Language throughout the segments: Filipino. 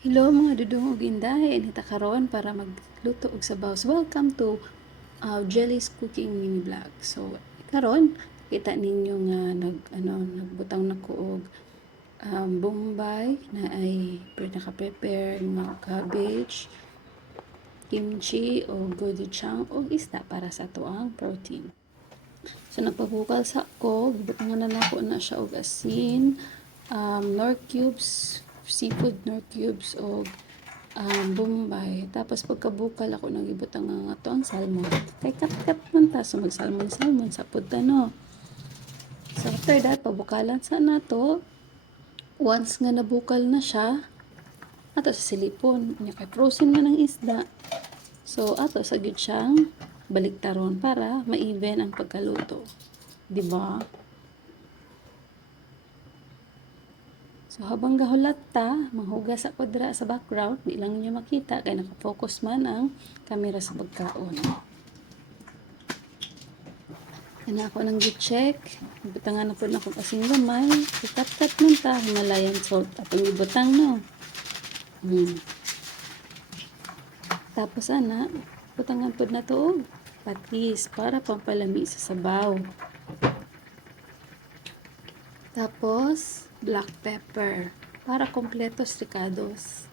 Hello mga dudong ug inday, inita karon para magluto og sabaw. So, welcome to Jelly's Cooking Mini Vlog. So karon kita ninyo nga nagbutang nako og bombay na ay naka-prepare mga cabbage, kimchi o gochujang o isda para sa tuang protein. So nagpabukal sa ko, gibutangan na nako na siya og asin, nor cubes, seafood nor cubes o bombay. Tapos pagkabukal ako nang ibutang nga to ang salmon. Kay kat-kat man ta, so mag-salmon sa punta no. So after that, pabukalan sa nato. Once nga nabukal na siya, ato sa silipon. Nya kay frozen man ang isda. So ato sa gyud siyang baliktaron para ma-even ang pagkaluto. Di ba? So habang gahulat ta, manghugas ako dira sa background, di lang niyo makita kay naka-focus man ang camera sa pagkaon. Kana ako nang gi-check, ibutangan na po na kung kasing gamay, ikat-kat man ta, Himalayan salt atong ibutang no. Tapos butangan po na to og patis para pampalami sa sabaw. Tapos, black pepper para kompletos ricados.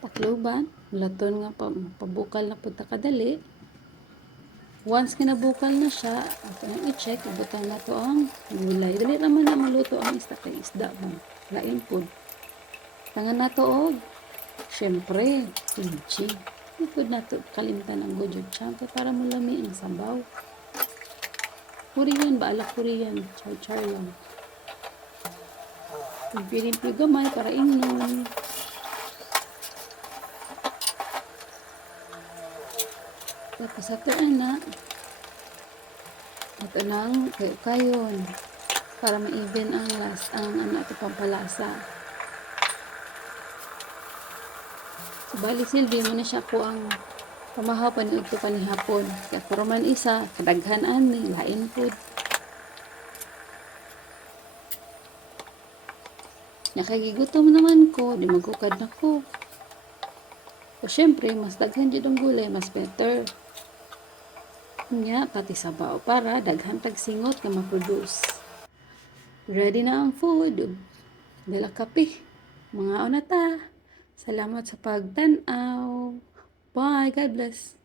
Takloban, laton nga pabukal na punta kadali. Once kinabukal na siya, ato nang i-check, ibutang na to ang gulay. Dali naman na maluto ang isda kay isda mo. Lain po. Tangan na to og, syempre, kimchi. Ikod na to kalimtan ang gochujang para mulami ang sabaw. Korean ba? Ala Korean. Char-char lang. Pilimpi gamay para ingnon. Tapos after ito nang kayo-kayon para ma-even ang ito pampalasa. So bali silbi mo na siya po ang pamahaw pa ni ito panihapon. Kaya puro man isa, kadaghan ani, lain food. Nakagigutom naman ko, di magukad na ko. So syempre, mas daghan dyan ang gulay, mas better. Nga, pati sabaw para daghan tagsingot nga ma-produce. Ready na ang food. Dala kape. Mga onata. Salamat sa pagtanaw. Bye. God bless.